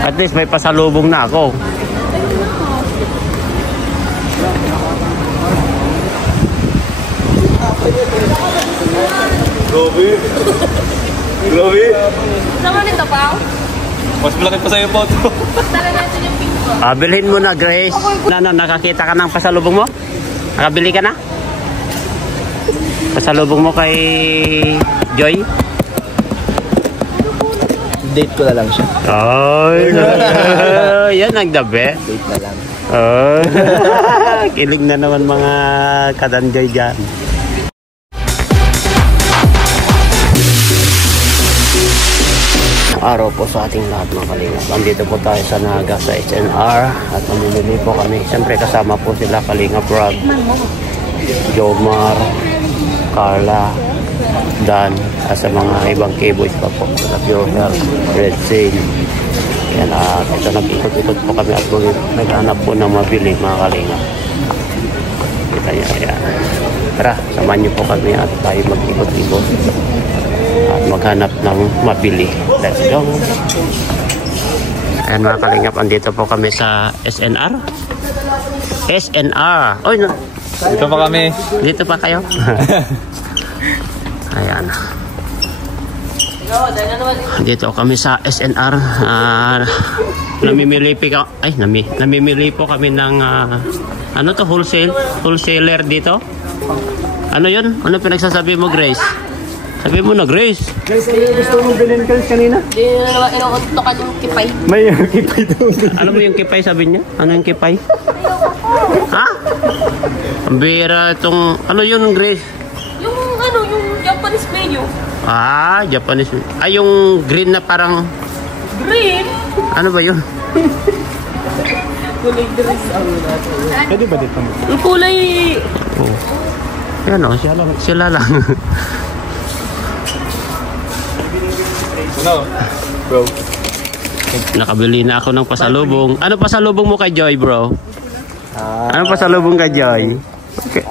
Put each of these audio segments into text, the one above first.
At least may pasalubong na ako. Grabe. Grabe. Saan mo nito, Pao? Mas malaki pa sa'yo po ito. Talaga ito yung pink ko. Bilhin mo na, Grace. Nakakita ka ng pasalubong mo? Nakabili ka na? Pasalubong mo kay Joy? Date ko na lang siya. Yan ang dabe. Date na lang. Kilig na naman mga kadanjoy dyan. Araw po sa ating lahat mga kalingap. Andito po tayo sa Naga sa SNR at mamimili po kami. Siyempre kasama po sila Kalingap Rob, Jomar, Carla, Dan, at sa mga ibang K-boys pa po. At Pure Health, Red Sail. Yan, ito nag-ikot-ikot po kami at naghanap po ng mabili mga kalingap. Kita nyo, yan. Tara, samahan nyo po kami at tayo mag-ikot-ikot at maghanap ng mabili. Let's go! Ayan mga kalingap, andito po kami sa SNR. SNR! Oy, no. Dito pa kami. Dito pa kayo? Ayan. Dito kami sa SNR. Namimili po kami ng ano to, wholesaler dito. Ano yun? Ano pinagsasabi mo, Grace? Sabi mo na, Grace. Guys, gusto mong bilhin ka kanina? Hindi na naman inuuntokan yung kipay. May kipay doon. Alam mo yung kipay, sabi niya? Ano yung kipay? Ha? Ang bira itong... Ano yun, Grace? Yung ano, yung Japanese menu. Japanese. Yung green na parang... Green? Ano ba yun? Kulay green. Pwede ba dito? Yung kulay... Oh. Yan o, sila lang. Ano? Bro. Nakabili na ako ng pasalubong. Ano pasalubong mo kay Joy, bro? Ano pasalubong kay Joy? Okay.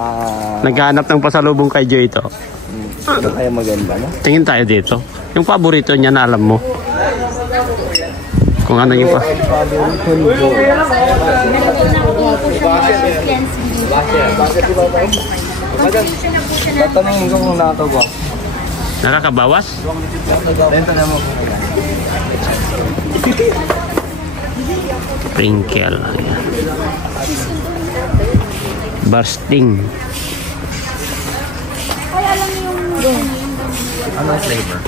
Naghahanap ng pasalubong kay Joy ito. Ano kaya maganda, no? Tingin tayo dito. Yung paborito niya na alam mo. Kung ano yung pa. Tatanungin ko kung nakakagawa. Nakakabawas? Benta na mo. Sprinkle. Bursting. Ay, alam mo yung... Anong flavor?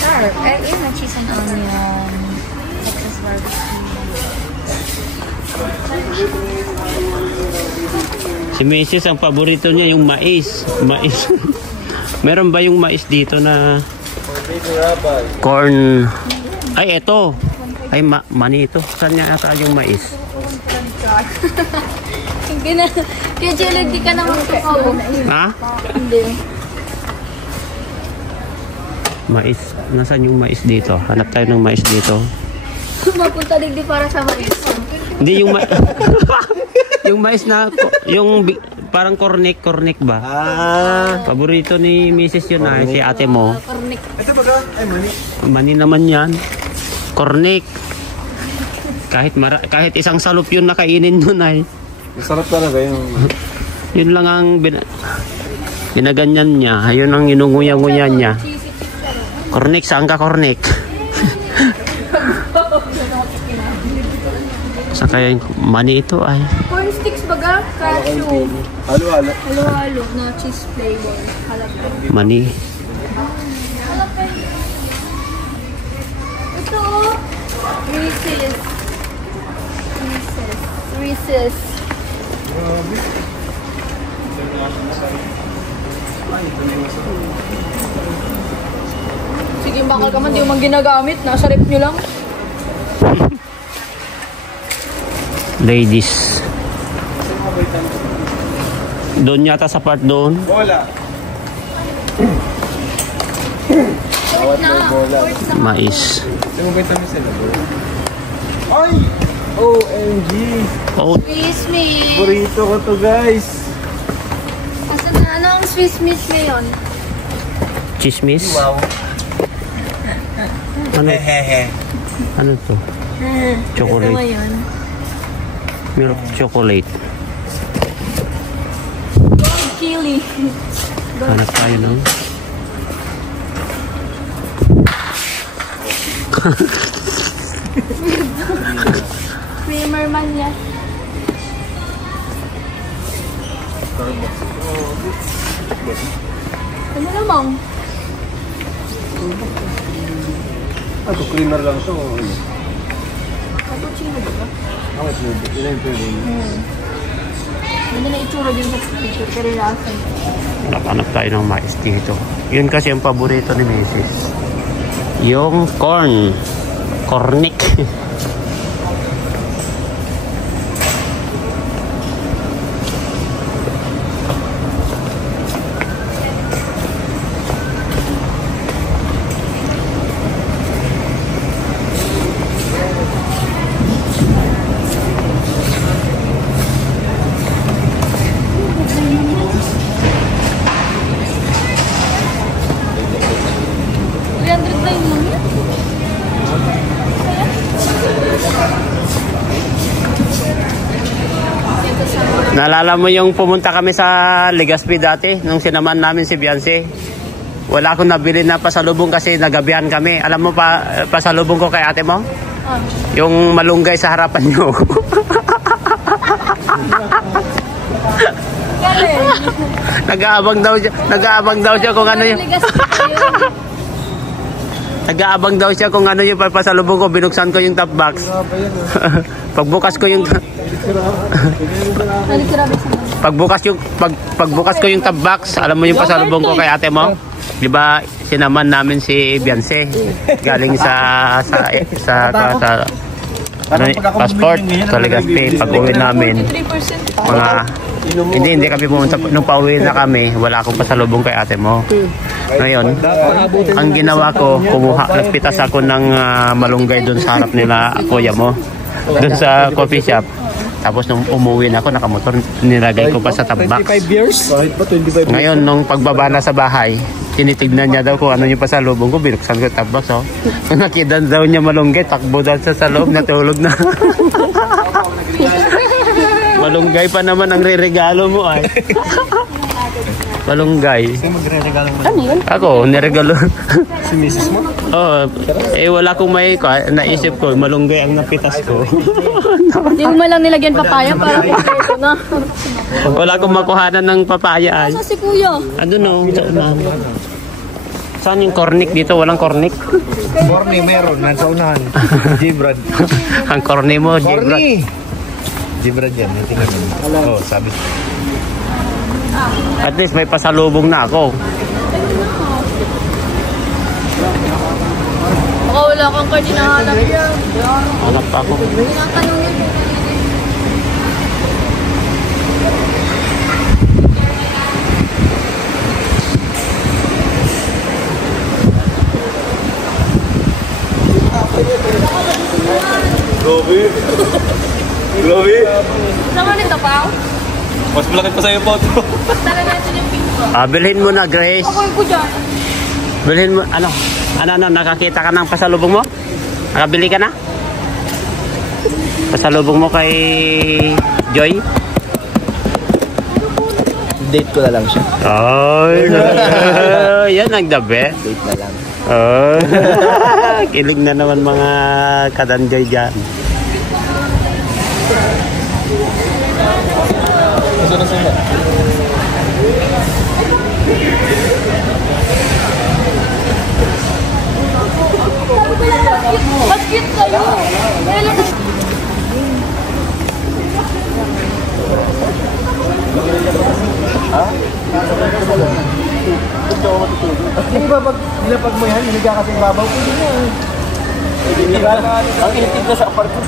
Sir, yun na cheese and onion. Texas barbecue. Si Mrs. ang paborito niya yung mais. Mais. Meron ba yung mais dito na corn? Ay, eto. Ay, mani ito. Saan niya ata yung mais? Kaya Jelly, di ka naman kakao. Ha? Hindi. Mais. Nasaan yung mais dito? Hanap tayo ng mais dito. Mapunta digdi para sa mais. Hindi yung yung mais na yung parang cornic ba? Paborito ni Mrs. yun na si ate mo. Cornic. Ito ba? Ay, mani. Mani naman yan. Cornic. Kahit isang salop yun nakainin nun ay. Masarap talaga yung... Yun lang ang ginaganyan niya. Ayun ang inunguya-nguya niya. Cornic, saan ka Cornic? Sa kaya yung mani ito ay Corn sticks baga? Cashew. Halo-halo. Halo-halo na cheese flavor. Jalapeno. mani. Ito. Reese's. Sige, bakal ka man. Di mo man ginagamit. Nasa rep nyo lang. Ladies. Doon yata sa part doon. Bola. Mais. Sino ba ito sila? Ay! OMG! Oh, Swiss meat. Burrito ko to, guys. Asan na? Ano ang Swiss meat ngayon? chismis. Wow. Ano? Ano to? Chocolate. Ito yun. Milk chocolate. Chili. Hanap tayo ng... Creamer man yan. Ano namang? Ako, creamer lang ito. Cappuccino ba ba? Ako, ito yung pwede. Hindi na itsura din sa picture, pero lasa. Hanap tayo ng mais dito. Yun kasi ang paborito ni Mrs. Yung corn. Cornic. Naalala mo yung pumunta kami sa Legazpi dati nung sinaman namin si Beyonce? Wala akong nabili na pasalubong kasi nagabihan kami. Alam mo pa pasalubong ko kay ate mo? Yung malunggay sa harapan nyo. Nag-aabang daw siya kung ano yun. Nag-aabang daw siya kung ano yung pasalubong ko. Binuksan ko yung top box. Pagbukas ko yung pagbukas ko yung top box, alam mo yung pasalubong ko kay ate mo? 'Di ba? Sinaman namin si Beyonce galing sa passport sa Legazpi. Pag-uwi namin mga hindi kami pumunta nung pauwi na kami, wala akong pasalubong kay ate mo. Ngayon, ang ginawa ko, nagpitas ako ng malunggay doon sa harap nila kuya mo. Doon sa coffee shop. Tapos nung umuwi na ako, nakamotor, nilagay ko pa sa top box. 25 years? Ngayon, nung pagbaba na sa bahay, tinitignan niya daw kung ano yung pasalubong ko, binuksan ko yung top box. Oh. Kung nakita daw niya malunggay, takbo daw sa loob, natulog na. Malunggay pa naman ang re-regalo mo ay. Malunggay. Sino magre-regalo mo? Ano yun? Ako, niregalo. Si Mrs. mo? Oo. Wala akong naisip ko, malunggay ang napitas ko. Hindi mo lang nilagyan papaya para kompleto na. Wala akong makuhanan ng papaya ay. Saan si kuya? Ano no? Saan yung cornic dito? Walang cornic? Corny, meron. Nasa unahan. Gibrad. Ang corny mo, Gibrad. Gibrad yan. Oh, sabi. At least may pasalubong na ako. Baka wala kang card hinahanap yan. Hanap ako. Tinatanong yun. Globe. Saan ka nito, Pao? Mas malaki pa sa'yo po to. Tara natin yung pink. Bilhin mo na, Grace. Ako ko dyan. Bilhin mo, ano, nakakita ka ng pasalubong mo? Nakabili ka na? Pasalubong mo kay Joy? Date ko na lang siya. Ay, yan ang dabe. Date na lang. Kilig na naman mga kadanjoy dyan. Mas cute kayo. Hindi ba pag nilapag mo yan, hiniga kasi babaw, pwede na. Ang itig na sa apartment.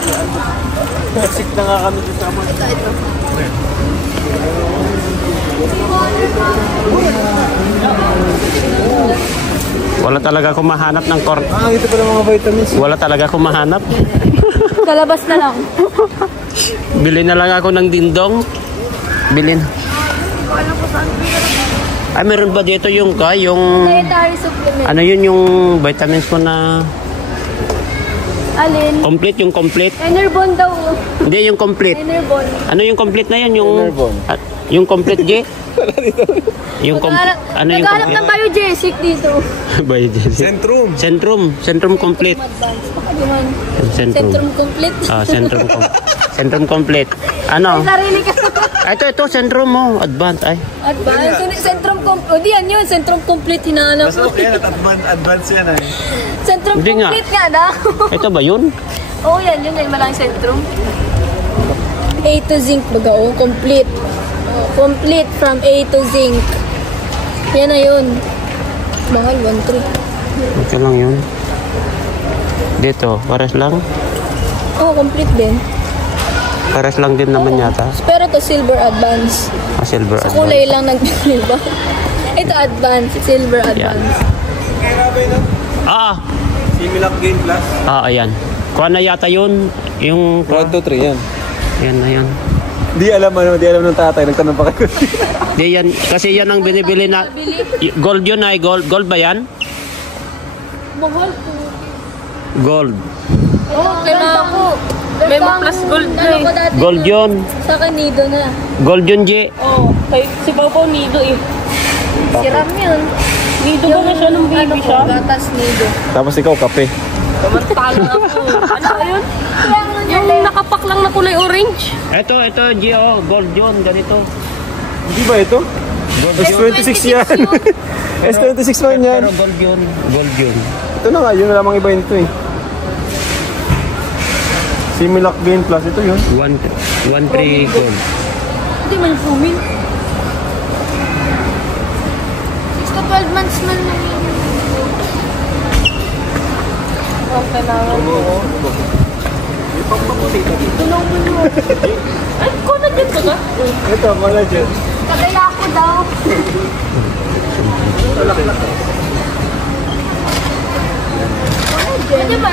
Sick na nga kami sa apartment. Wala talaga akong mahanap ng corn. Ito pa ng mga vitamins. Wala talaga akong mahanap. Kalabas na lang. Bili na lang ako ng dindong. Bilin. Ay, meron ba dito yung Dietary supplement. ano yun yung vitamins ko na Alin? Complete yung complete. Enerbon daw. Hindi yung complete. Enerbon. Ano yung complete na yun? Yung, Enerbon. yung complete, G? Yung ano yung Naghanap ng complete? biogesic dito. Biogesic. Centrum. Centrum complete. Advance. Baka naman. Centrum. Centrum complete. Ah, Centrum complete. Ano? May sarili ka. Ito, Centrum mo. Advance, ay. Advance. Centrum complete. O di yan yun. Centrum complete hinahanap Mas mo. okay yan at advance yan ay. Centrum Hindi nga. complete nga daw. Ito ba yun? Oo, yan. Yun yung malang centrum. A to zinc baga. Oh, complete. Oh, complete from A to zinc. Yan na yun. Mahal, 1.3. Ito lang yun. Dito, pares lang. Oo, complete din. Pares lang din naman yata. Pero to silver advance. Ah, silver Sa advance. kulay lang nagbiba. Ito advance, silver advance. Ah, Similac Gain Plus. ayan. Kuha na yata yun. Yung... 1, 2, 3 yan. Yan na yan. Di alam ng tatay. Nagtanong pa kayo. Di yan, kasi yan ang binibili na... Gold yun ay gold. Gold ba yan? Mahal po. Gold. Oo, kailangan ko. May plus gold na eh. Gold yun. Sa kanido na. Gold yun, G. Oo, kay si Papa Nido eh. Siram yun. Nido ba na siya nung baby siya? Gatas nido. Tapos ikaw, kape. Samantala ako. Ano ba yun? Yung nakapak lang na kulay orange. Ito, G, oh. Gold yun, ganito. Hindi ba ito? S26 yan. S26 man yan. Pero gold yun. Gold yun. Ito na nga, yun na lamang iba nito eh. Similac Gain Plus, ito yun. 1.3 gold. Hindi man sumin. 6 to 12 months man lang yun. Ang kailangan mo. Tulong mo mo. Ay, collagen ba ka? Ito, collagen. Kagaya ko daw. Pwede ba?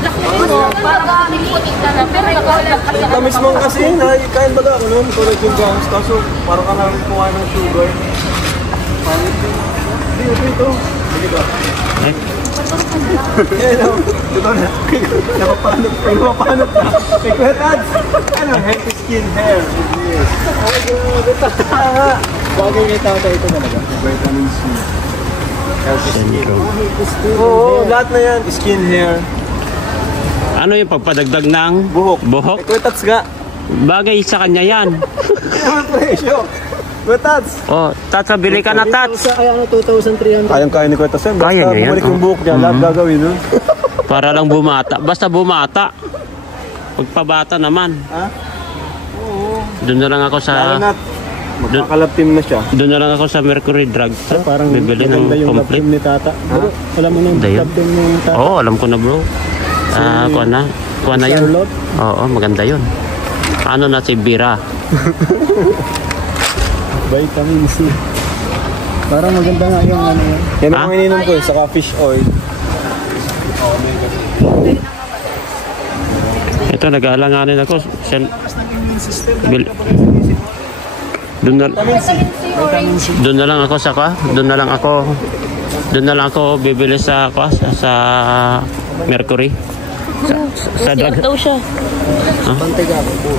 Laki mo. Para puti ka na. Pero nakalaki. Tamis mo kasi, kain ba ako nun? Collagen gums, kaso parang ka namin kuha ng sugar. Pangit din. Hindi, ito. Sige ba? Eh, Hello. Ito na. Napapanot na. May kwetad. Ano? Healthy skin, hair. Yes. Bagay kay tao ito talaga. Vitamin C. Healthy skin. Centrum. Oo, lahat na yan. Skin, hair. Ano yung pagpadagdag ng Buhok. buhok? May kwetats nga. Bagay sa kanya yan. Hindi naman presyo. Kwetats. Oh, Tats, bili ka na, Tats. Kaya ano, 2,300. Kayang-kaya ni Kwetas yan. Kaya Basta niya yan, bumalik yung oh. buhok niya. Lahat gagawin nun. Para lang bumata. Basta bumata. Pagpabata naman. Ha? Oo. Doon na lang ako Lalo sa... na. Magkakalab team na siya. Doon na lang ako sa Mercury Drug. Parang bibili ng maganda yung love complete. team ni Tata. Bro, alam mo nung Ganda yun. love team ni Tata. Oo, alam ko na, bro. Kuha na. Kuha na yun. Charlotte. Oo, maganda yun. Ano na si Bira? Vitamin C. Parang maganda nga yung ano yan. Yan Ha? ang mga ininom ko eh. Saka fish oil. Ito, nag-aalanganin ako. Doon na, doon na lang ako sa kwa. Doon na lang ako bibili sa kwa, sa Mercury. Sa Siya drug. daw siya.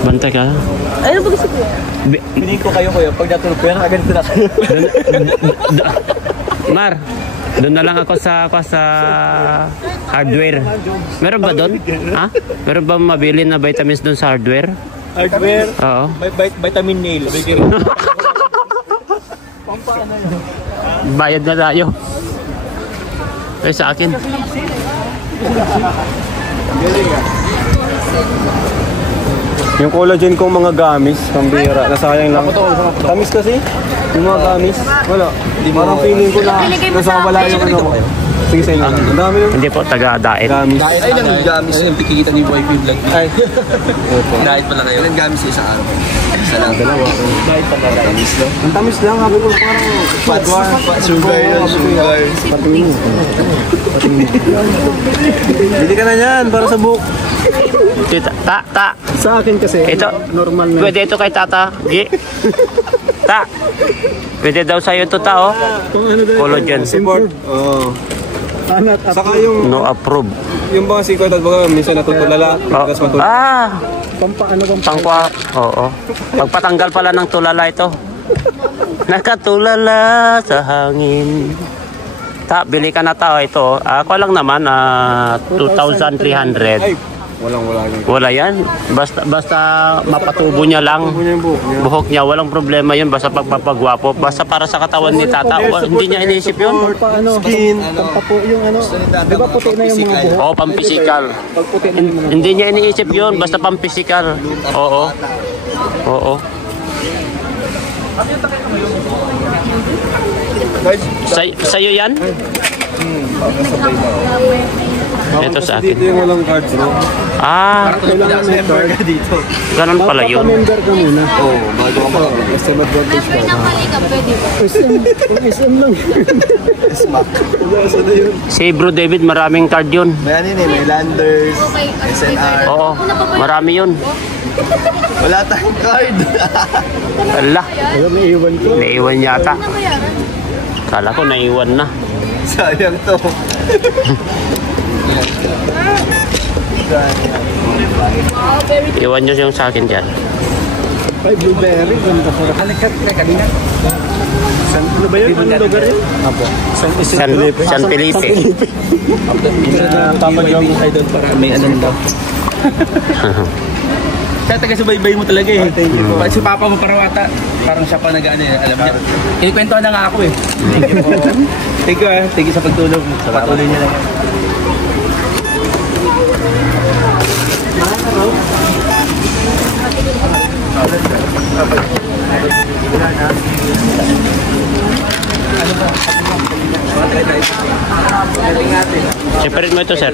Bantay ka. Ano ba gusto ko? Pinin ko kayo kuya. Pag natulog ko yan, agad na kayo. Mar, doon na lang ako sa hardware. Meron ba doon? Ha? Meron ba mabili na vitamins doon sa hardware? Hardware. Oo. May vitamin nail. Bayad na tayo. Ay, sa akin. Yung collagen kong mga gamis, pambira, nasayang lang. Gamis kasi? Yung mga gamis? Wala. Parang feeling ko na nasawala yung ano ko. Sige sa inyo. Ang dami yung Hindi po, taga-diet. gamis. Ay, lang gamis yung kikita ni Boy vlog. Ay. Diet pala kayo. Ilang gamis sa isang araw? Isa lang. Dalawa. Diet pala gamis no? Ang tamis lang, habi ko parang Sugar yun, sugar. Bili ka na yan para sa book. Ta. Sa akin kasi, Ito, normal na. pwede ito kay Tata. Gi. Ta. Pwede daw sa'yo ito, ta, oh. Kung ano daw, Collagen. Support. Oo. Saka yung, No approve. yung mga sikwet at baga minsan natutulala. Tapos matulala. Ah! Pangkwa. Oo. Pagpatanggal pala ng tulala ito. Nakatulala sa hangin. Bili ka na tao ito. Ako lang naman, 2,300. Ay, wala yun. Wala yan. Basta mapatubo niya lang. Yung buhok niya. Buhok niya, walang problema yun. Basta pagpapagwapo. Basta para sa katawan ni tata. Hindi niya iniisip yun. Skin. Di ba puti na yung mga buhok? Oo, pampisikal. Hindi niya iniisip yun. Basta pampisikal. Oo. Oo. Sa'yo yan? Ito sa akin. Dito yung walang cards, no? Kailangan may card dito. Ganun pala yun. Member ka muna. Oo, bago ka makapag. Basta mag-advantage Member ng Kalinga, pwede ba? SM lang. Si Bro David, maraming card yun. May ano yun eh, may Landers, Okay, SNR. Oo, marami yun. Wala tayong card. Ala, Naiiwan ko. naiwan yata. Ano ba yan? Kala ko naiwan na. Sayang to. Wow, very Iwan nyo yung sa akin dyan. Ay, blueberry. Ganda ko. Halikat ka kanina. Ano ba yun? Anong lugar yun? Apo. San Felipe. Papagawa mo kayo doon para may ano daw. Siya taga-subaybay mo talaga eh. Si Papa mo parawata, parang siya pa nag-ano eh, alam niya. Kinikwentuhan na nga ako eh. Thank you ah, thank you sa pagtulong. Patuloy niya lang. Separate mo ito, sir.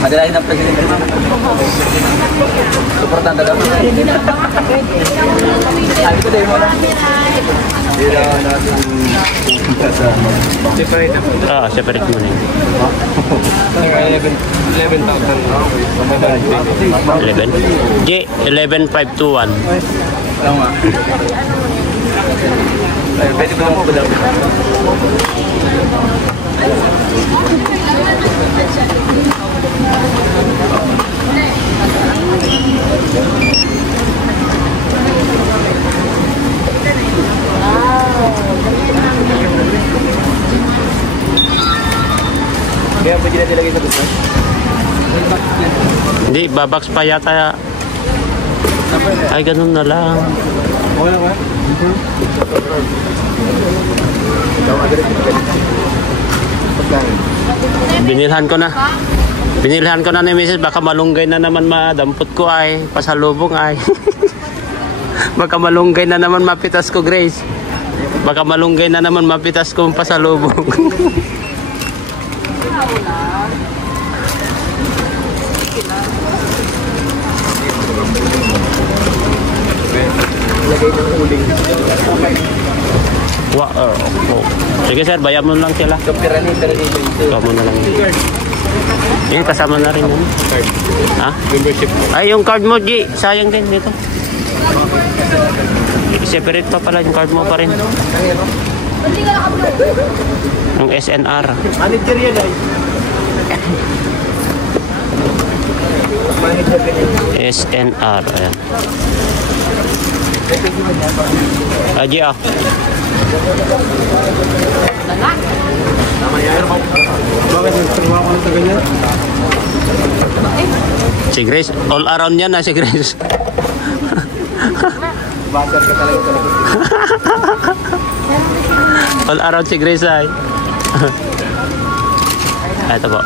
Madalahin ang presidente. Suportan ka daw. Sabi ko dahil mo lang. Separate mo na yun. 11? G, 11,521. Alam nga. Pwede ko lang po ba daw? Kaya pwede na nilagay sa bukas? Hindi, babox pa yata. Ay, ganun na lang. Okay na ba? Binilhan ko na. Binilhan ko na ni Mrs. Baka malunggay na naman madampot ko ay. Pasalubong ay. Baka malunggay na naman mapitas ko, Grace. Baka malunggay na naman mapitas ko pasalubong. Sige sir, bayan mo lang sila. Kasama na lang yun. Yung kasama na rin yun. Ha? Ay, yung card mo, G. Sayang din dito. Separate pa pala yung card mo pa rin. Yung SNR. Manager yan ay. SNR. Ayan. G, ah. Bakit nagtrabaho ko na sa ganyan? Si Grace. All around yan na si Grace. All around si Grace ay. Ito po.